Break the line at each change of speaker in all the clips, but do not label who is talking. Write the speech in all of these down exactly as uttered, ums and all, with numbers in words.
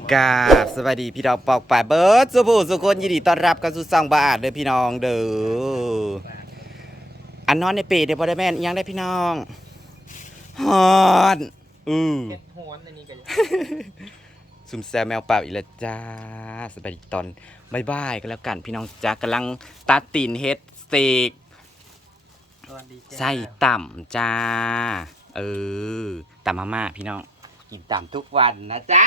กราบสวัสดีพี่น้องปอกป่าเบิร์ดสุภูสุคนยินดีต้อนรับกันสู่ซ่องบาอาดเด้อพี่น้องเด้ออันนอนในปีเดี๋ยวบอดแมนยังได้พี่น้องฮอนอือ
เฮ็ดหวนอันนี้กัน
ซุ่มแซวแมวป่าอีกแล้วจ้าสวัสดีตอนบ่ายๆกันแล้วกันพี่น้องจ้ากำลังตัดตีนเฮ็ดสเต็ก
สวัสดีจ้า
ใส่ต่ำจ้าเออต่ำมาม่าพี่น้องกินต่ำทุกวันนะจ๊ะ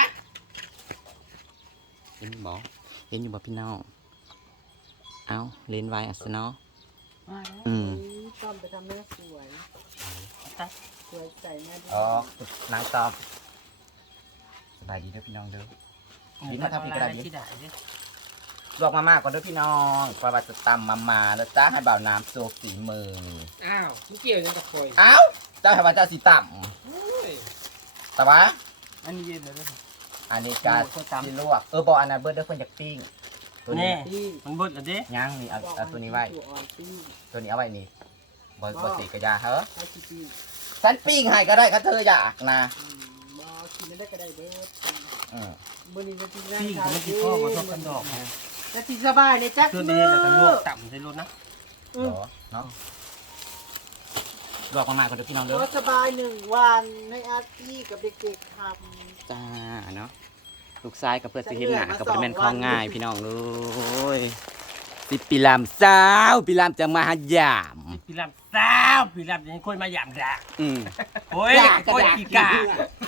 เห็นบ่เห็นอยู่บ่พี่น้องเอาเล่นไว้อัสเนาะ
มาแล้ว
อืม
ต้อมไปทำเนื้อสวยสวยใส่แม่ด้วย
อ๋อนางตอบสบายดีเด้อพี่น้องเด้อ กินมาทำผิดกระดาษดิ
ที่ได้เด้อ
ลวกมาม่าก่อนเด้อพี่น้องเพราะว่าจะตำมาม่าแล้วจ้าให้บ่าวน้ำโซกสีมือ
อ้าวมันเกี่ยวยังกับคอย
เอ้าเจ้าให้ว่าเจ้าสีต่
โอ้ย
ำแต่ว่า
อันนี้เย็นเลยเด้อ
อันนี้การที่ลวกเออบอกอันนั้นเบิร์ดเด้อเพิ่นอยากปิ้งตัวนี้
แน่
ที่
มันเบิดแล้วเด้
ย่างนี่เอาเอาตัวนี้ไว้
ตัวอ่อนปิ้ง
ตัวนี้เอาไว้นี่บอบอสีกระยาเฮ้อ
ให้ชิปิ้ง
ฉันปิ้งให้ก็ได้ก็เธออยากนะ
อืมบอกินไม่ได้ก็ได้เบิร์ด
อืม
มื้อนี้ก็กิน
ปิ้งก็ไม่กินข้าวมาทอดกันดอกนะ
นาทีสบายเลยจัก
เพื่อนเด้แล้วก็ลวกต่ำใส่รถนะ
อืม
เหรอเนาะลวกมาม่าก่อนเด้อพี่น้องเด้อ
ก็สบายหนึ่งวันในอาที่กับเด็กๆท
จ้าเนาะลูกชายกับเพื่อนสิเห็นหน้ากับเพื่อนแม่นคล้องง่ายพี่น้องเลยสิปีลามสาวปีลามจะมาหายาม
พี่ลำสาวพี่ลำยังคนมาหยามด่า
อืม
โอ้ยคนอีกา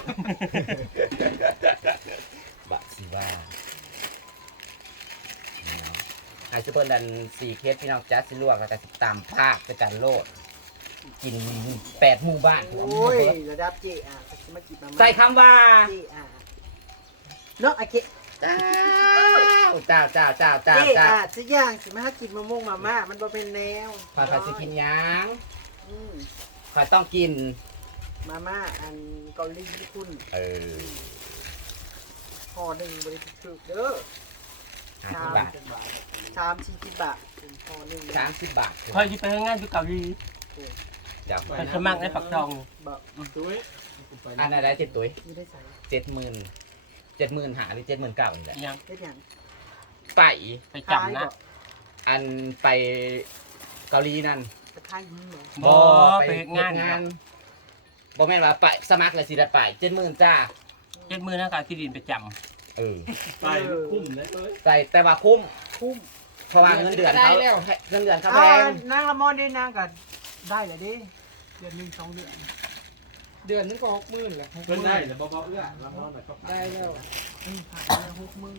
บะสิว่าไอ้ซุปเปอร์ดันสี่เคสพี่น้องจ้าสิลวกแล้วก็สิตามภาคไปกันโลด กินแปดหมู่บ้าน
ำโอ้ยระดับเจอ่ะจะมากินมาม่า
ใส่คำว่า
เจอ่ะเนาะไอ้เกะ
เจ้าเจ้าเจ้าเจ้าเจ้า
เจ
เจ้า
อ่ะสิย่างสิมาหากินมะม่วงมาม่ามันบ่เป็นแนว
ขอยขอยสิกินหยัง
อืม
ขอยต้องกิน
มาม่าอันเกาหลีญี่ปุ่น
เออ
ห่อหนึ่งบริสุทธิ์เด้อ
ห้าสิบบาท
สามสี่สิบบาทห่อหนึ่ง
สามสิบบาท
คอยที่ไปงานที่เกาหลี
เดี๋ยว
ไปสมัครในปักทอง
บอก
อันอะไรเจ็ดตุ้ย
ไม่ได้ใส่
เจ็ดหมื่นเจ็ดหมื่นหาหรือเจ็ดหมื่นเก้านี่แหละ
ยัง
ได้ยัง
ไป
ไปจำนะ
อันไปเกาหลีนั่น
กระทายยิ้มเหรอ
บ่
ไป
ไปงาน
งานบ่แม่นว่าไปสมัครเลยสิได้ไปเจ็ดหมื่นจ้า
เจ็ดมือหน้าการที่ดินไปจ
เออ
ไปคุ้มเลย
ใส่แต่ว่าคุ้ม
คุ้ม
เพราะว่าเงินเดือนเขาเงินเดือนเขาแพ
อ่าง นางละมอนได้นางก็ได้เลยดิเดือนหนึ่งสองเดือน
ำเดือนนึงก็หกหมื่นแหละ
เพิ่นได้แต่เบาๆเอื้อแล้วนอนก็
ได้แล้ว
อืมผ่านไปหกหมื่น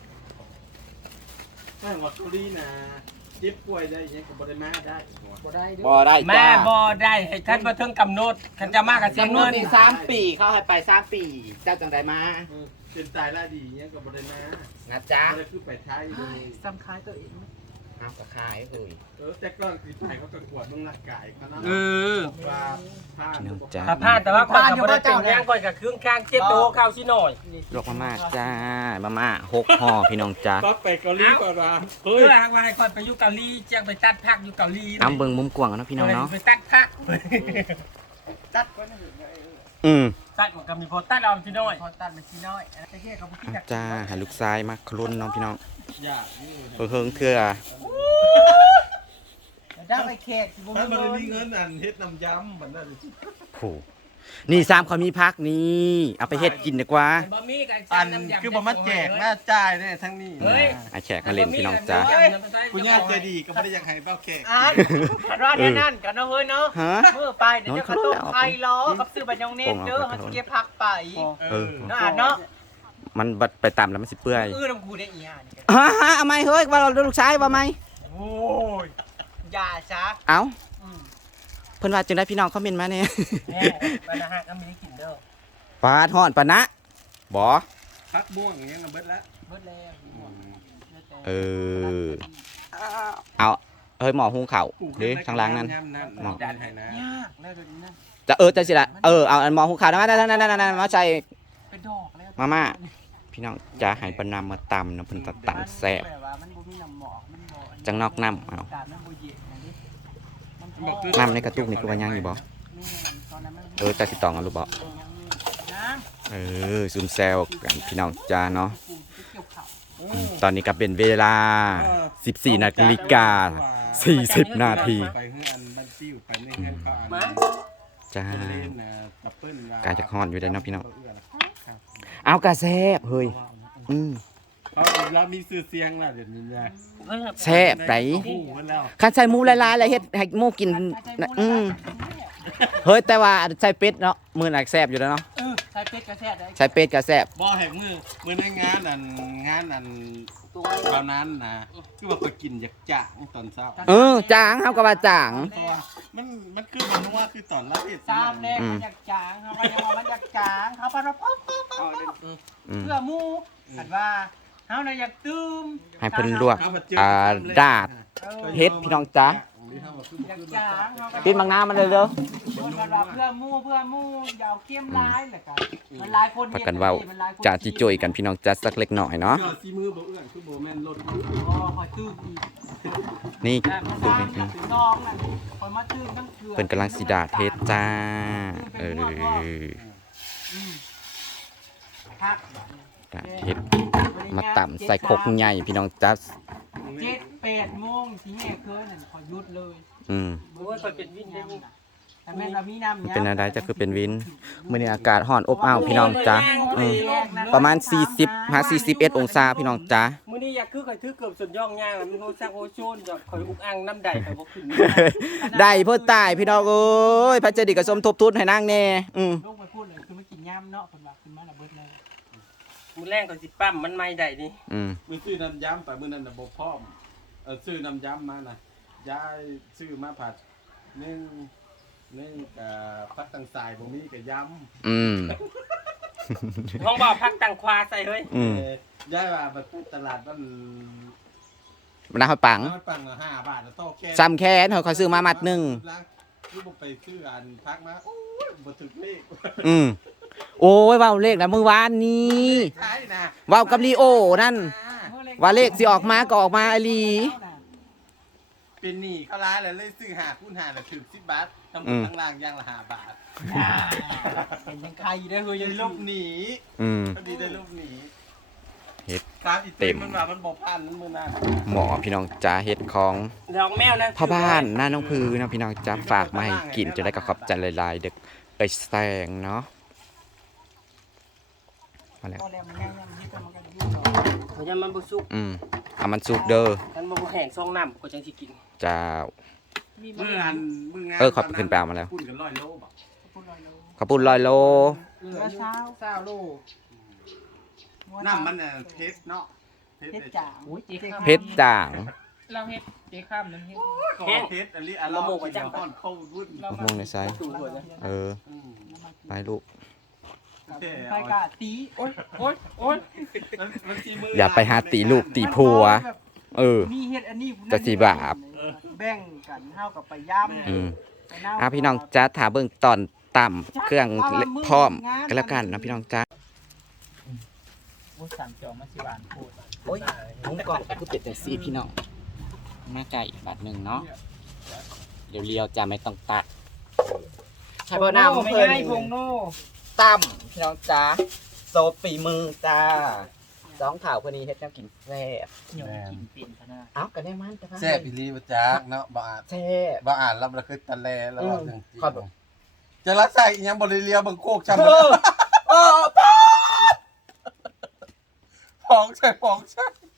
ถ้าหัวตุลีนะเจ็บป่วยได้ยังก็บ่ได้มาได้
บ่ได้เด้
บ่
อ
ได้
แม่
จ้า
บ่ได้ให้ท่านมาถึงกำหนดท่านจะมากกับเสีย
จำน
เงิ
วน
น
นี่สามปีเขาให้ไปสามปีเจ้าจังไดมา
เป็นตายละดียังก็บ่ได้มา
นะจ๊ะ
บ่ได้คือไปไทยเลย
ซ้ำคล้ายตัวเองไหม
ห้ามกระคายเฮ้ย
เออแต่ก่อนสิไปเขาก็กวดเบิ่งร่างกายเขานะ
เออ
ว่าผ้า
ถ้าพลาดแต่ว่าคอยกับบ่ได้เป็นย่างคอยกับเครื่องข้างเจ็บโตเข้าสิหน่อย
ลวกมาม่าจ้ามาม่าหกห่อพี่น้องจ้า
ก็ไปเกาหลีก่อนว่า
เฮ้ยว่าให้คอยไปอยู่เกาหลีจ้างไปตัดผักอยู่เกาหลี
เอาเบิ่งมุมกว้างกันเนาะพี่น้องเนาะ
ไปตัดผัก
ตัดก็ไม่ถึง
อืม
ตัดมันก็มีพอตัดเอาสิหน่อย
พอตัดมันทีน้อยแต่แค่เขาไม่คิด
เอาจ้าหาลูกชายมาคลุนน้องพี่น้อง
อย่า
เพิ่งเพิ่งเถื่อ
ได้ไปแขกสิบ่
ถ้า
มี
บ่ได้
เงิ
มี
น
เงินอันเฮ็ดน้ำยำบัดนั้น
โหนี่สามคนมีพักนี่เอาไปเฮ็ดกินดีกว่า
บะหมี่กับ
อัน
น้ำยำ
คือบ่มาแจกมาจ่ายเนี่ยทั้งนี้
เฮ้ย
ไอาแขกมาเล่นพี่น้องจ้า
ผู้ใหญ่ใจดีก็บ่ได้อยากให้เบ้าแขก
อ่านคันว่าแน่นั่นกันเนาะเฮ้ยเนาะ
ฮะ
เมื่อไปเดี๋ยวจะกระต้มไข่ล้อกับซื้อบัญญังเนตเด้อเขาจะเก็บผักไป
เออ
เนาะอ่านเนาะ
มันบัดไปตามแล้วมันสิเปื่อย
อื้อน้ำกูได้อีอ่าน
ฮะฮะเอาไหมเฮ้ยว่าเราลูกชายว่าไหม
โอ้ยอย่าช้า
เอ้า
อืม
เพิ่นว่าจึงได้พี่น้องคอมเมนต์มาเนี่ย
แน่ปานะฮะก็มีได้กินเด้อ
ปาดฮ้อนปะนะบ่
พักม่วงอย่างเงี้ยก็เบิดละ
เบิดแล้ว
เออเอาเฮ้ยหมอหุงข้าวเด้ทางหล้างนั่น
หมอดันให้นะ
ยากแล้วเดี๋ยวนี้นะ
จะเออจะสิละเออเอาอันหมอหุงข้าวนะนั่นนั่นนั่นนั่นมาใส่
เป็นดอกแล้ว
มาม่าพี่น้องจะให้ปนำมาตำนะเพิ่นตัดตำแซ่บ
ว่ามันบ่มีน้ำหมอกมันบ่
จังนอกน้ำเอา
กาศมันบ่เย็นนะดิมันพอ
น้ำในกระตุกนี่คือว่ายังอยู่บ่
แม่นตอนนั้นมัน
เออจะสิตองเอาลูกบ่
ยังมีนะ
เออซุมแซวกันพี่น้องจ้าเนาะตอนนี้ก็เป็นเวลาสิบสี่นาฬิกาสี่สิบนาที
ไปเฮือนบ้านติ้วไปในเฮือนเขาอ่าน
มา
จ้า
เล่นนะตับเปิ้ล
การจะฮอดอยู่ได้เนาะพี่น้องเอากระแซบเฮ้ยอืม
เขาเรามีชื่อเสียงแล้วเดี๋ยวนี้นะ
แซ่บไหน
คู่กันแล้ว
คันใส่หมูละลายแล้วเฮ็ดให้หมูกินนะอืมเฮ้ยแต่ว่าใส่เป็ดเนาะมื้อนักแซ่บอยู่แล้วเนาะ
เออใส่เป็ดกระแซ่ได้
ใส่เป็ดก็แซ่บ
บ่แหกมือมือในงานนั่นงานนั่นตอนนั้นนะคือว่าไปกินอยากจ่างตอนเช้า
เออจางเฮาก็ว่าจาง
เพราะว่ามันมันคือมันว่าคือตอนละเอียด
ตามแรกมันอยากจางเขาก็ยังว่ามันอยากจางเขาพาเราป๊อปป๊อปป๊อปป๊อป
อืม
เพื่อหมูกันว่าเฮาน่ะอยากตื้ม
ให้เพิ่นลวกอ่าดาดเฮ็ดพี่น้องจ๊ะ
อยากจางเขาก็
ปิดมังน้ามันเลยเด้อ
คนกันว่าเพื่อหมูเพื่อหมูอยาวเข้มร้ายแหละกันมันหลายคน
พักกันเว้าจะจิจุยกันพี่น้องจ๊ะสักเล็กน้อยเนาะ
ก็ซีมือบ่เอื้อนคือบ่แม่นรถ
อ๋อคอยตื้มอีก
นี่
แต่มันสร้างจากถึงน้องน่ะคอยมาตื้มทั้งเกลือ
เพิ่นกำลังสิดาดเฮ็ดจ้าเออ
ครับ
ดาดเฮ็ดมาต่ำใส่ครกใหญ่พี่น้องจ๊ะ
เจ็ดแปดโมงสิแม่เคยนั่นขอหยุดเลย
อืม
โอ้ยคอยเป็นวินได้นี่
แต่แม่นเรามีน้ำ
เป็นอะไรจะคือเป็นวินมื้อนี้อากาศร้อนอบอ้าวพี่น้องจ๊ะอืมประมาณสี่สิบหาสี่สิบเอ็ดองศาพี่น้องจ๊ะ
มื้อนี้อยากคือข่อยถือเกือบสุดย่องย่างมันโหซักโหโชนจะข่อยอุกอังน้ำใดข่อยบ่ขึ้น
ได้เพื่อตายพี่น้องเอ้ยพระเจดีย์ก็สมทบทุนให้นางแน่อืม
ลงไปพูดเลยคือไม่กินย่ำเนาะคนว่าขึ้นมาละเบิดเลย
มื้อแรงก็สิปั้มมันไม่ได้นี่
อืม
มือซื้อน้ำย้ำไปมื้อนั้นน่ะบ่พร้อมเออซื้อน้ำย้ำมาน่ะย้ายซื้อมาผัดนึ่งนึ่งกับพักตังสายบ่มีกับย้ำ
อืม
ห้องบ่พักตังควาใส่เฮ้ย
อืม
เอ่อย่ายว่าไปตลาดมัน
มันน่าปัง
มันปังละห้าบาทแล้วโตแค่
ซ้ำแค้นเขาเขาซื้อมามัดหนึ่ง
ลูกไปซื้ออันพักมาโอ้ยบ่ถึกเลข
อืมโอ้ยเว้าเลขนะเมื่อวานนี้
ใช่นะ
เว้ากับลีโอนั่นว่าเลขสิออกมาก็ออกมาอลี
เป็นหนี้เขาร้ายแล้วเลยซื้อหาคูณหาแล้วถึงสิบบาททั้งหมดทั้งล่างอย่างละห้าบาท
เป็นยังใครได้เฮ้ย
ได้
ยัง
ลูกหนี
อืม
พอดีได้ลูกหนี
เฮ็ด
ครับอี
เต็
เต็
ม
มมันว่ามันบ่พันนั้นมื้อนั้น
หมอพี่น้องจ้าเฮ็ดของ
ดอกแมวนะ
พ่อบ้านหน้าน้องพือนะพี่น้องจ้าฝากมาให้กินจะได้กับขอบใจหลายๆเด็กไปแซงเนาะมาแล้ว
ก็แล้วมันยังยังที่ก็มันก็ยุ่งเนาะ
ข่อยยังมันบ่สุก
อืมเอามันสุกเด้อ
กันบ่แห้งซองน้ำก็จังสิกิน
จ้า
มี
มื้องานมื้องาน
เออขอบคุณแปลมาแล้ว
คุณกันร้อยโลบ่
พูดลอยโล
ขอบคุณลอยโล
เหลือเช้าเช้าโล
น้ำมันน่ะเพชรเนาะ
เพชรจ่าง
อุ้ยเจ๊ข้าม
เพชรจ่าง
เราเฮ็ดเจ๊ข้ามนั่นเฮ็ด
ก็เพชรอันนี้อันเรากินแล้วฮ้อนเข้าวุ่น
มะม่วงในไซส์
ตูดเลย
เออ
อืม
ไปลูก
ไปกะตีโอ๊ยโอ๊ยโอ๊ย
มันมันสิมื
อย่าไปหาตีลูกตีผัว เออ
มีเฮ็ดอันนี้
จะสิบาป
แบ่งกันเฮากับไปย่ำ
อืม
ไปเา
อ่ะพี่น้องจ้าถาเบิ่งตอนต่ำเครื่องพร้อมกันแล้วกันนะพี่น้องจ้า
บ่สั่งจองมาสิหวานโคตร
โอ้ยน้องกล่องกูเป็ดแต่ซีพี่น้องมาไก่อีกบาทหนึ่งเนาะเดี๋ยวเลียวจะไม่ต้องตัดใช่ป่ะน้ำ
ไม่
เพิ่น
ง่ายพงโน่
ตั้มพี่น้องจ้าโซปีมือจ้าสองข่าวพอดีเฮ็ดแนวกินแซ่บ
เหนียวกินเป็นขนาด
เอ้ากันได้มันแต่ว่า
แซ่บอีหลีบ่จักเนาะบ่อ่าน
แซ่บ
บ่อ่านรับระคือตะแลแล้วว่าถึง
ครับ
จะรักใส่อีหยังบ่ได้เลียวเบิ่งโคกจำ
เออเออ
ของใช่ของใช่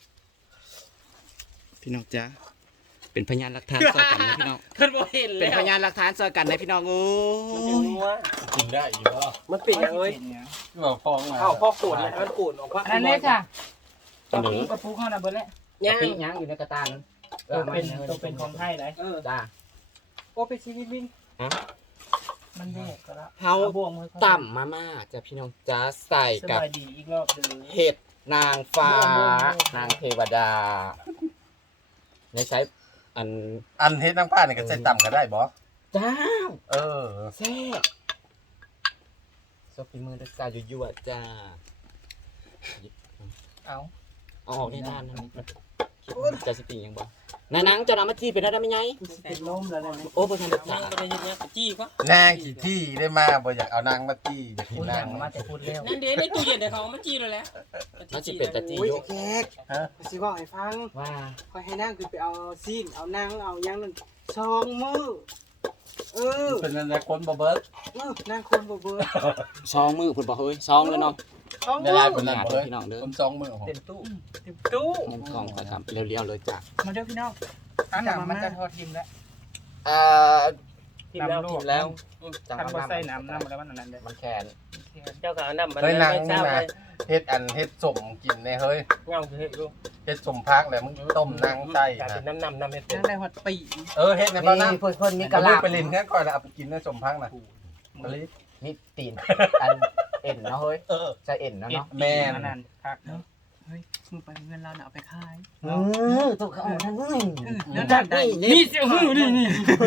พี่น้องจ้าเป็นพยานหลักฐานซอยกันนะพี่น้อง
เพิ่นบ่เห็น
เป็น
แล้ว
พยานหลักฐานซอยกันนะพี่น้องโอ้
มันเป็น
ย
นัว
กินได้อีกบ่
มันเป็นหยังเอ้ย
คือว่าฟองมา
ข้าวพ่อโกรธเนี่ยมันโกรธออกว่า
อันนี้จ้ะ
อันนี้
กระปุกข้าวน่ะเบิดแล้ว
ยัง
ปีกย่างอยู่ในกระตาน
ตัวเป็นตัวเป็นของไทยได้
เออ
จ้า
โอ้เป็นชีวิตวิน
มันแยกก็แล้ว
เฮา
บวงมือ
ต่ำมาม่าจ้ะพี่น้องจ้าใส่
ส
กับ
บายดีอีกรอบเด้อ
เห็ดนางฟ้า
โอ้โห
นางเทวดา ในใช้อัน
อันเฮ็ดนางผ้านี่ก็ใส่ต่ำก็ได้บ่
จ้า
เออ
แซ่บซอฟต์มือด้วยกายั่วๆจ้า
เอา
เอาออกในด้านนั้นจะสิปิงยังบ่นายนางจะนำมาจี้เป็นได้ไหมไง
เป็นลมแล้วเนี่ย
โอ้บ่ทันได้
นั่งก็ได้ยินเนี่ยจี้ก็
นางกี่ที่ได้มาบ่อยากเอานางมาจี้อยากเห็นนาง
มาแต่พูดเร็ว
นั่นเดี๋ยวในตู้เย็นเดี๋ยวเขามาจี้เลยแหละ
น่าสิเป็นตาจี้
อุ้ย
อยู่
แขกสิบอกให้ฟัง
ว่า
คอยให้นั่งคือไปเอาซีนเอานั่งเอายังนั่นสองมือเออ
เป็นอะไรคนบ่เบิด
เออนั่งคนบ่เบิด
ซองมือเพิ่นบ่เฮ้ยซองเลยเนาะ
สอง
ได้
มือ
ลายเป็นนั่นบ่เบิด
พี่น้องเด้อ
คนสองมือของผม
เต็มตู้เต็มตู้
เงินกองก็ทำเรียวๆเลยจ้ะ
มาเด้อพี่น้องอันหนังมันจะทอดทิมแล้ว
เอ่อ
ทิมแล้ว
กินแล้วจัง
ทำ
ห
บ่
วะ
ใส่น้ำน้ำแล้วมันนั้นเลย
มันแค้น
เจ้าก็อันนั้นมัน
เฮ้ยนาง
ไม่ท
นี่
ราบ
นะ
เลย
เฮ็ดอันเฮ็ดสมกินเนี่ยเฮ้ย
เงาคือเฮ็ดลูก
เฮ็ดสมพักแหละมึงต้มนางใส่
กลายเป็น
นะ
น้ำน้ำน้ำเฮ็ด
นั่งได้หอดปี
เออเฮ็ดในบ้านน้ำ
นี่เพิ่นๆมีก
ก
ระ
ระ
ลา
ลาไปลินแค่ก่อนแล้วเอาไปกินในสมพักน่ะมะลิ
มีตีนอันเอ็นเนาะเฮ้ย
เออ
ใช่เอ็นเนาะเนาะ
แม่น
นั่นคักเนาะเฮ้ยมึงไปเงินเราเนี่ยเอาไปขาย
เออตัวเขาเอาทั้งนี้
เดี๋ยวได้ได้
นี่
เสียหูนี่นี่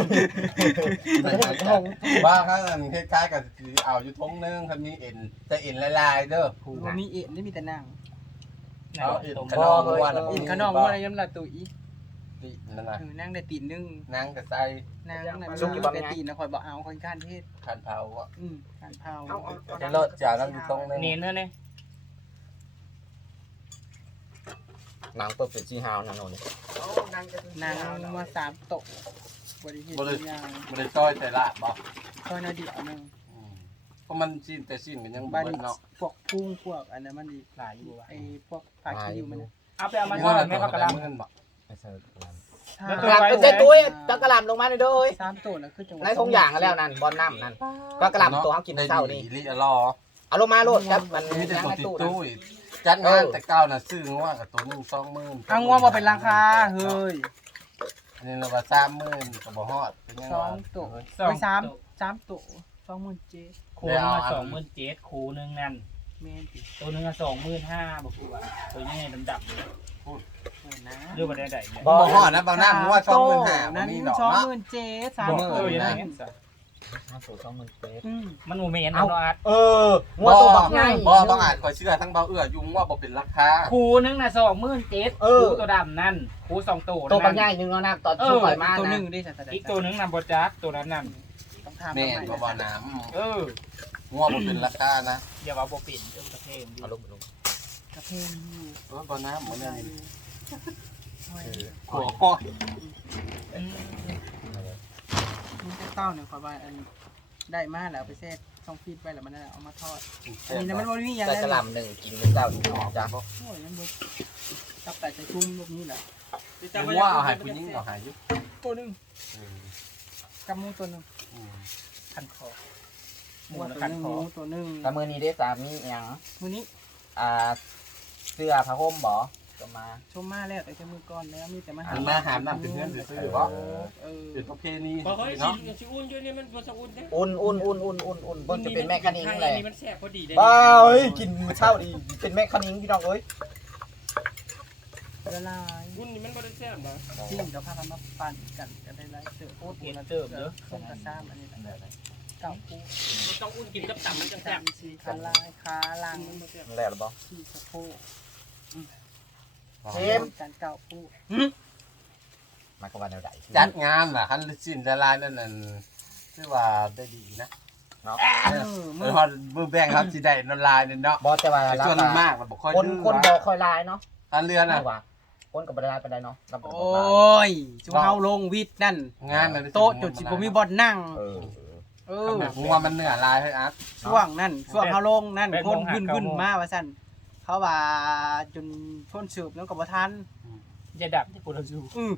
ว่าข้างนั้นคล้ายๆกับสิเอาอยู่ทงนึงคันนี้เอ็นจะเอ็นลายๆเด้อ
ว่ามีเอ็นนี่มีแต่นั่ง
เอาเอ็นขนมว่าน่ะ
อินขนมว่าอะไรยำละตุย
ตินั่นน่ะ
เออนั่งได้ตีนนึง
นางก็ใส่
นั่งนั่งได้ได้ตีนนะคอยบอกเอาคอยก้านเทศ
คันเผาอ่ะ
อืมการเผา
จะเลอะจากนั้นอยู่ตรงนึง
เนียนเนอะเนี่ย
หนังเปิดเป็นซีฮาวนั่นโน่นนี่
นั่งมาสามโต๊ะบริเวณยาง
บ่ได้ซอยแต่ละบ่
ซอยนาเดียวนึง
อืมเพราะมันสิ้นแต่สิ้นกันยังบ่
บ้าน
เบิดเนาะ
พวกพุ่งพวกอันนั้นมันดีหลายอยู่ไอ้พวกผักที่อยู่มัน
เอาไปเอามา
มัน
ทอด
ก็
แม่เขากระลำ
เงินบ่
ไม่ใช่กระล
แล้ว
ำกระลำเป็นเส้นตุ้ยตะกระลำลงมาเลยเด้อ
สามโต๊ะนะคือจังหวัด
ในทงอย่างกันแล้วนั่นบอลน้ำนั่นก็กระลำตัวเขากินเช้านี่
ได้ดีลิอะรอ
เอาลงมาโลดครับมัน
มีแต่
ยัง
ตัว
ใน
ติด
ตู้
ตู้
นะ
อีกจัดงานแต่เก้าน่ะซื้อว่ากับตัวหนึงสองหมื่น
เอาง่วงมาเป็นราคาเฮ้ย
อันนี้เราว่าสามหมื่นก็บ่ฮอดเป็นยัง
ส
ไง
องโต๊ะไปสามสามโต๊ะสองหมื่นเจ็ด
คูนึงละสองหมื่นเจ็ดคูนึงนั่น
เมนติ
ตัวนึงละสองหมื่นห้าบอกกูว่าตัวนี้ดำดำเลย
นะ
เรื่องอะไรได้เนี่ย
บ่ฮอดนะบางหน้าผมว่าสองหมื่นห้าบ่
นั่น
มีดอก
สอง
เนาะ
หมื่นเจ็ดสาม
บอก
โต๊ะ
เออยังไง
นั่น
ห้าสูตรสองหมื่นเจ็ด
อืม
มันโมเมนต์นะเนาะอาร์ต
เอองัวตัวบักไง
บ่ต้องอ่านขอยเชื่อทั้งเบาเอื้อยุงว่าบ่เป็นราคา
คูนึงนะสองหมื่นเจ็ดคูตัวดำนั่นคูสองตัว
ตัวบักให
นั่
ญ่
น
หนึ่งแล้วนะตอนช่วยมา
ตัวห
นะ
นึ่งได้สัตว์
อีกตัวนึงนำบจักตัวนั้นนั่น
ต้องทำ
แม่น
ให
บ่บ่น้ำ
เออ
งัวบ่เป็นราคานะ
อย่าว่าโบปิ่นเรื่องประเทศ
เอาลงลง
กระเพงอยู่
เออบ่น้ำบ่แม่น
ห้อย
ขัวห้อย
มันจะเต้าเนี่ยขอว่าอันได้มาแล้วไปแทรกช่องฟีดไว้แล้วมันนั่นเอามาทอดอันนี้นะมันบ่มีอย่าง
ใส่
ไร
กระลำหนึ่งกินเป็นเจ้าอีกจ้า
โอ้ยมันบ่กับแต่ใจชุ่มแบบนี้แหละ
งัวเอาให้ผู้หญิงเอาให้อยู่
ตัวหนึง
อืม
กับหมูตัวหนึง
อืม
คันคอห
ห
มู
มู
ละ
ตัว
คั
ห
น
นึง
ค
ห
อ
มูตัวหนึง
กระมือนี้ได้สามีอย่าง
มื้อนี้
อ่าเสื้อผ้าห่มบ่ก็มา
ชมมาแล้วแต่จะมือก่อนแล้วมีแต่มา
อันมาหามน้ำเป็นเพื่อนซื่อๆบ่
เออ
เป็นประเพณี
บอกเฮ้ย
เนาะ
สิอุ่นอยู่นี่มันบ่สอุ่นนะ
อุ่นอุ่นอุ่นอุ่นอุ่นอุ่นบนจะเป็นแม่คณิ้งเลย
นี่มันแซ่บพอดีได้
บ้าเฮ้ยกินเช้าดีเป็นแม่คณิ้งพี่น้องเอ้ย
ละลาย
อุ่นนี่มันบ่ได้แซ่บนะ
จิ้มกับพากันมาปั่นกันกันได้หลายเติบโอ้โหละเติบเด้อส้มกระซ้ำอันนี้เก้าปู
มันต้องอุ่นกินกับต่ำมันจังแซ่บ
จำสีขาลายขาลัง
มันแล้วหรือเปล่า
ที่สะโพก
เชฟ
การเก้าปู
มันก็ว่าแนวใด
จัดงานล่ะคันสิ้นละลายนั่นนั่นคือว่าได้ดีนะ
เนาะ
เออ
เอ
มื
อ
อ
ฮอดมือแบ่งครับสิได้ละลายนี่เนาะ
บอแต่ว่า
แต่ส่วนมากมันบ่ค่อย
คน
ดื้อ
คนบอคอยลายเนาะ
อันเรือน่ะ
ว่าคนกับลายไปได้เนาะ
โอ้ยจุเฮาลงวิทย์นั่น
งานนั่น
โต๊ะจุดสิบ่มีบ่อนนั่ง
เออ
เอ
เอ
อ
องัวมันเนื้อลายให้อาร์ต
ช่วงนั่นช่วงเฮาลงนั่นคนขึ้นขึ้นมาว่าซั่นเขาว่าจนพ้นสืบแล้วก็บ่ทัน
อย่าดับที่กูเราอยู่
อือ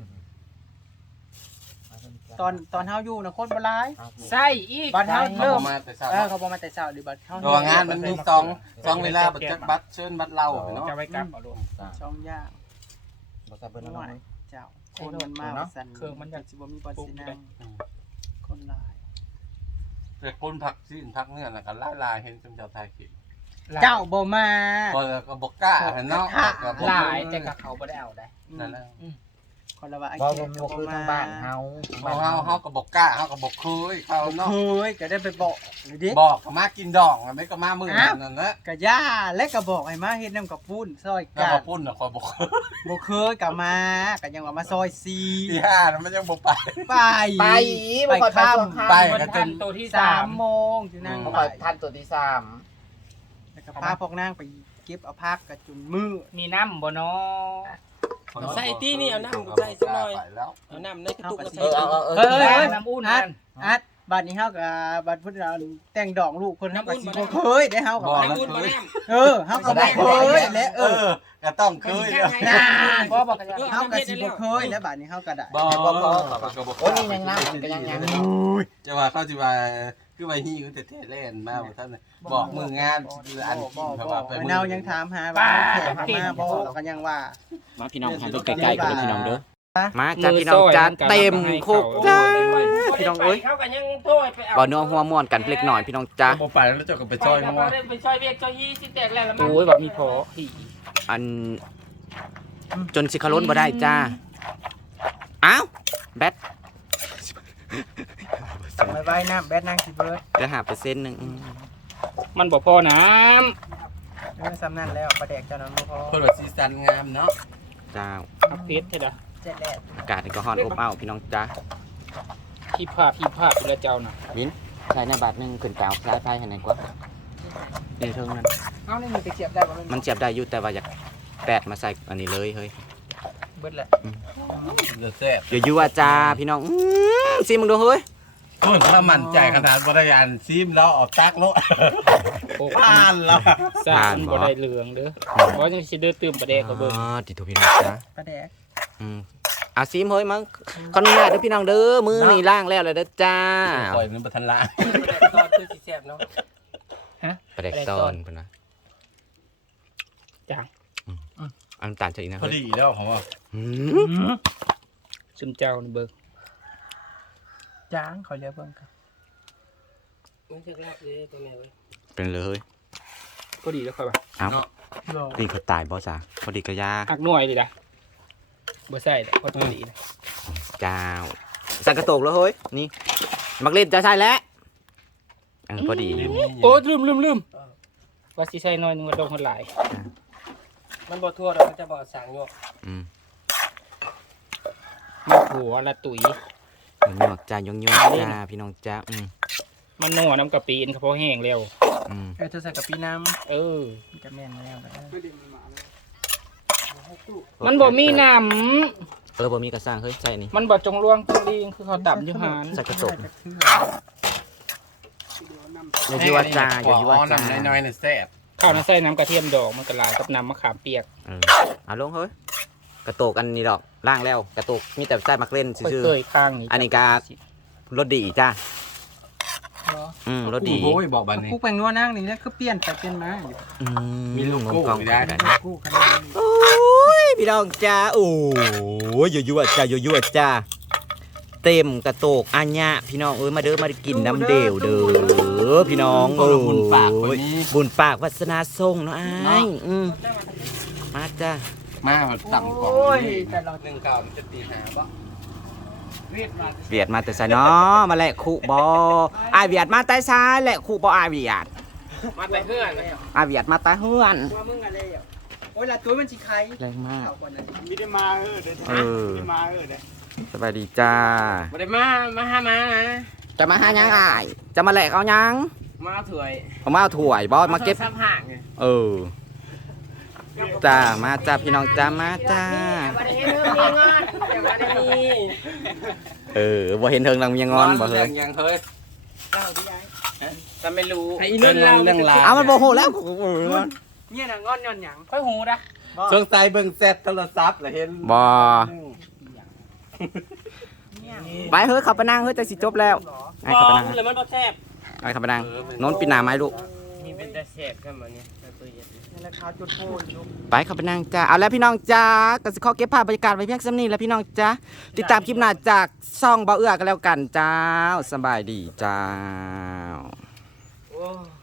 ตอนตอนเฮาอยู่น่ะคนบ่หลาย
ใส่อีก
บัดเฮา
เขา
เริ่
บ
ม
อกมาแต่เช้า
เออเขาบ่มาแต่เช้าดิบัดเฮา
ตัวงานมันมีสองสองเวลาบัดจักบัตรเชิญบัตรเล่าเนาะ
จะไว้กลับเอาลง
ช่องย่าง
บอใส่เบอร์น้อย
เจ้าคนมันมาว่าซั่นเครื่องมันอยากสิบ่มีบ่สินั่งคนหลาย
แต่คนผักสิ้นผักเนื้อน่ะก็ลายลายเห็นจนเจ้าทายคิด
เจ้าบ่มา
พอก็บ่กล้าเนาะก็บ่
หลายแต่กับเขาบ่ได้เอาได้
นั่นแหละ
คนละว่าไอ้
บ่
แข
บ่
ก
บ่คือทางบ้านเฮา
เฮาเฮาเฮาก็บอกกล้าเฮาก็บอกเคยเขา
เค
เนาะ
ยก็ได้ไปบอกเลยดิ
บอกก็มากินดองไม่ก็มามื้อนั้นนั่นแหละ
กะย่าและก็บอกให้มาเฮ็ดน้ำกับปุ้นซอย
แล้ว
กั
ก็
น
ปุ้นน่ะคอยบอก
บ่เคยกะมาก็ยังว่ามาซอยซี
ที่ห้าน่ะมันยังบ่ไป
ไป
ไปบ่ค่อยไปช่วง
ไป
ค่ำ
มันทันตัวที่
สา
สาม
มโมงที่นั่ง
บ่
ไป
ค่อยทันตัวที่สาม
แล้วก็พาพวกนางไปเก็บเอาพักกะจุนมือ
มีน้ำบ่เนาะใส่ตีนี่เอาน้ำใส่สักหน่อย
ไปแล้ว
เอาน้ำในกระตุกมา
เอ
ใส่
อเออเออ
เฮ้ย
เออ
เฮ้ย
น้ำอุ่น
อั
กั
ด
น
อัดบัดนี้เฮากับบัดพุทธเราแต่งดอกลูกคนเฮาก็สิบ่เคยได้เฮากับ
น้ำอุ่นบ่น้
เออเฮาก็บ่เคยและเอ
เอ
อ
อก็ต้องเคย
น่า
ำบ่บอกกัน
เฮาก็สิบ่เคยและบัดนี้เฮาก็ได้
บ่บ่บ่ก็บ่
โอ้นี่ยังน้ำมันก็ยังยัง
จะว่าเขาสิว่าคือว่าฮีคือแต่ๆเล่นมาบ่ท่านบอกมืองานคืออันกินเพราะว่าไป
เนายังถามหาว่าแขกมาบ่ก็ยังว่า
มาพี่น้องหันไปใกล้ๆกันเลยพี่น้องเด้อมาจ้าพี่น้องจ้าเต็มคุกจ้าพี่น้องเอ้ย
เขากันยังโทษไปเอา
บ่เนื้อหัวม่วนกันเล็กหน่อยพี่น้องจ้า
บ่ไปแล้วเจ้าก็ไป
ไป
ซอย
กับ
งัว
เขาได้ไปช่วยเวียกเจ้ายี่สิแตกแล้วละมั้งโอ้ยแบบมีพอ
อันจนสิคาล้นบ่ได้จ้าอ้าวแบต
ไปไว้น้ำแบดนางสิเบิด
เดี๋ยวหาเปอร์เซ็นต์หนึงอืม
มันบ่พอน้
เออซ้ำนั่นแล้วประแดกเจ้านั้นบ่พอ
เพิ่นว่าซีซันงามเนาะ
เจ้า
ำเอาเพชรใช่ไหม
เจ็ดแล้ว
อากาศนี่ก็ฮ้อนอบอ้าวพี่น้องจ้า
พี่ภาพพี่ภาพแล้วเจ้าน่ะ
มิ้นใช้ในบาทหนึงขึ้นไปเอาสายไฟให้หน่อยกว่านี่เท่านั้น
เอ้านี่มีตะเกียบได้บ่
มันเสียบได้อยู่แต่ว่าอยากแปดมาใส่อันนี้เลยเฮ้ย
เบิดแหละ
เลือดแซ่บ
เดี๋ยวยูว่าจ้าพี่น้องอื้อซิมึงดูเฮ้ย
เพิ่นถ้ามั่นใจขนาดบ่ได้อันซีมแล้วเอาตักโล
โอ้
ผ่านแล้ว
สารบ่ได้เหลืองเด้อเพราะยังสิเด้อตื่มประเดกก็เบิ่ง
อ๋อติดตัวพี่น้องจ้า
ประแดก
อืมอาซิมเฮ้ยมั้งขออนุญาตเด้อพี่น้องเด้อมือนี่ล่างแล้วเลยเด้อจ้า
ปล่อยมันบ่ทันละ
ตอนคือสิแซ่บเนาะฮะ
ประเด็กตอนพุ่นนะ
จ้าง
อันน้ำตาลจะอีกนะ
พอ
เฮ้ย
ดีแล้วผมว่า
อืม
ซึมเจ้านี่เบิ่ง
จ้างขอเรียกเบิ่งครับ
มันจะลาบเลยตัวนี้เว้ย
เป็นเลยเฮ้ย
ก็ดีแล้วค่อยว่า
เอ้า
บ่
ปีนเขาตายบ่จ้าพอดีกระยา
หักหน่วยดิล่ะบ่ใส่แต่พอตัวดีนะ
เจ้าสังกระโตกแล้วเฮ้ยนี่มักเล่นจะใช่แล้วอันพอดี
โอ้ลืมลืมลืมว่าสิใส่หน่อยนึงว่าดองคนหลายมันบ่ทั่วดอกมันจะบ่สางโยก
อืม
มันหัวละตุ๋ย
ยงยวกจ้ายงยวกจ้าพี่น้องจ้าอืม
มันนัวน้ำกะปิอันเขาพอแห้งแล้ว
อืม
เออจะใส่กับปีน้
เออ
ำมันจะแม่นแล้วนะ
มันบ่มีน้
เออบ่มีกระสร้างเฮ้ยใส่นี่
ำมันบ่จงลวงจงลีคือเขาต่ำอยู่หาน
สังกระโตก
จะคือ
อย่ายั่วจ้าอย่ายั่วจ้า
น้ำน้อยๆน่ะแซ่บ
ข้าวน้ำใส่น้ำกระเทียมดอกมันกระลายกับน้ำมะขามเปียก
เออเอาลงเฮ้ยกระโตกอันนี้ดอกล่างแล้วกระโตกมีแต่ใส่มักเล่น
ค่อย
ซื่อ
เคยข้างนี้
อันนี้ก็ รถดีจ้า
เหรอ
อืมรถดี
โอ้ยบอกบัดนี้
กูแปลงนัวนั่งนี่นะคือเปลี่ยนไปเป็นมาอยู่
อื
มีลูก
ง
โก้
กล้อง
อี
ไป
กแล้ว
ได้
กูขนาดนี้
โอ้ยพี่น้องจ้าโอ้ยยั่วๆจ้ายั่วๆจ้าเต็มกระโตกอัญญะพี่น้องเอ้ยมาเด้อมากินน้ำเดวเด้อพี่น้อง
โอ้
เอ้
ยบุญปากคน
ย
นี้
บุญปากวัสนาทรงเนาะอ้ายอืมมาจ้า
มาต่ำกว่า
โอ้ยแต่เรา
หนึ่งข่าวมันจะตีหาบ่
เวียดมา
เวียดมาแต่ไสเนาะมาแหละคู่บออายเวียดมาแต่ซ้ายแหละคู่บออายเวียด
มาแต่เพื่อน
อายเวียดมาแต่เฮือน
ว่ามึงอะไรอ่ะโอ้ยละตัวมันสิใคร
แรงมาก
เอาก่อนนะ
มีได้มาเออเด้
เออ
ได้มาเออเด้
สบายดีจ้า
บ่ได้มามาหามานะ
จะมาหายังอาย จะมาแหลกเอายัง
มาเอาถ้วย
ผมมาเอาถ้วยบอมาเก็บ
ซับห่างไง
เออจ้ามาจ้าพี่น้องจ้ามาจ้า
บ่ได้เห็นเรื่องนี้งอนแต่ว่าได้มี
เออบ่เห็นเทิงลังยังงอนบ่เฮ้ย
ยังเฮ้ย
แต่ไม่รู้ไอ้
เรื่องเรื่องเรื่องราว
เอามันบ่โหแล้ว
เนี่ยน่ะงอนย้อนหยัง
ค่อยหูนะ
สงสัยเบิ่งแซดโทรศัพท์แล้วเห็น
บ่ไปเฮ้ยขับไปนั่งเฮ้ยจะสิจบแล้วไอ้
บ
ขับ
อ
ไป
ก
นั่ง
เลยมันบ่แซ่บ
ไอ้ขับไปนั่งโน้นปีหน้าไม้ลูก
นี่เป็นแต่แซ่บกันมาเนี่ยตัวเย็น
นี่ราคาจุดโพดอยู่
ไปขับไปนั่งจ้าเอาแล้วพี่น้องจ้าก็สิขอเก็บภาพบรรยากาศไว้เพียงซ้ำนี้แล้วพี่น้องจ้าติดตามคลิปหน้าจากซ่องเบาเอื้อกันแล้วกันจ้าสบายดีจ้า
โอ้